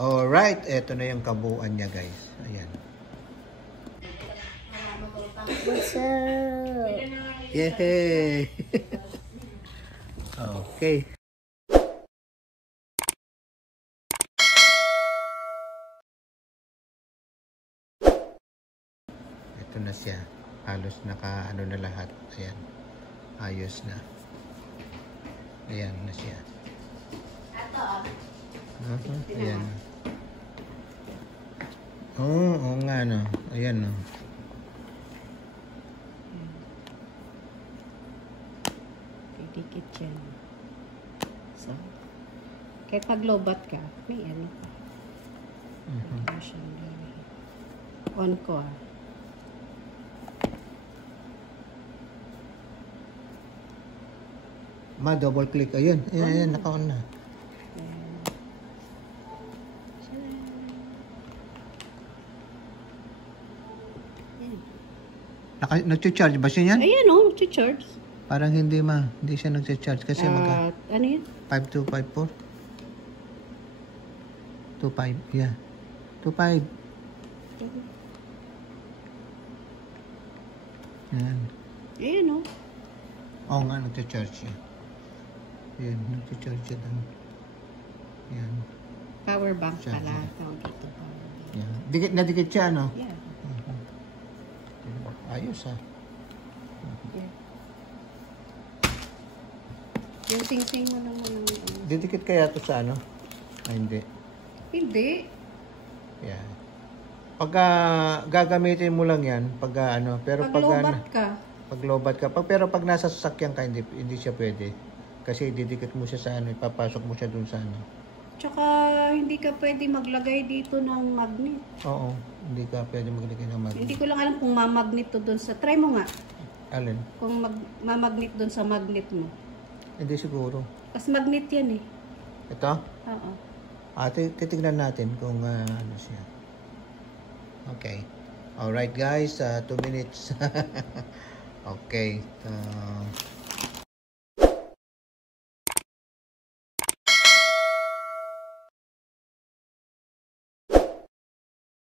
Alright, eto na yung kabuuan niya, guys. Ayan. What's up? Yay! Okay. Ito na siya. Halos naka-ano na lahat. Ayan. Ayos na. Ayan na siya. Ayan. Oo nga, no. Ayan, no. Dikit yan. So, kahit pag-lobat ka, may ano ka. On ko ah. Double click. Ayun. Ayan, naka-on na. Nag-charge ba siya yan? Ayan o, charge. Parang hindi siya nag-charge kasi ano yun? 5254. 25, yeah. 25. Yan. Ayan o. Oo nga, nag-charge siya. Yan, nag-charge siya doon. Yan. Power bank Charge pala. siya. Tawag ito, power bank. Yan. Nadikit siya, no? Yeah. Ayos, ha? Yeah. Yung sing-sing mo lang mo. Didikit kaya to sa ano? Ay, hindi. Hindi. Yeah. Pagka gagamitin mo lang yan, pagka ano, pero Pag-lobat ka. Pag-lobat ka. Pero pag nasa sasakyan ka, hindi siya pwede. Kasi didikit mo siya sa ano, ipapasok mo siya dun sa ano. Tsaka hindi ka pwede maglagay dito ng magnet. Oo, hindi ka pwede maglagay ng magnet. Hindi ko lang alam kung mamagnet to doon sa... Try mo nga. Alin? Kung mamagnet doon sa magnet mo. Hindi siguro. Kasi magnet yan eh. Ito? Oo. Titignan natin kung ano siya. Okay. Alright guys, 2 minutes. Okay.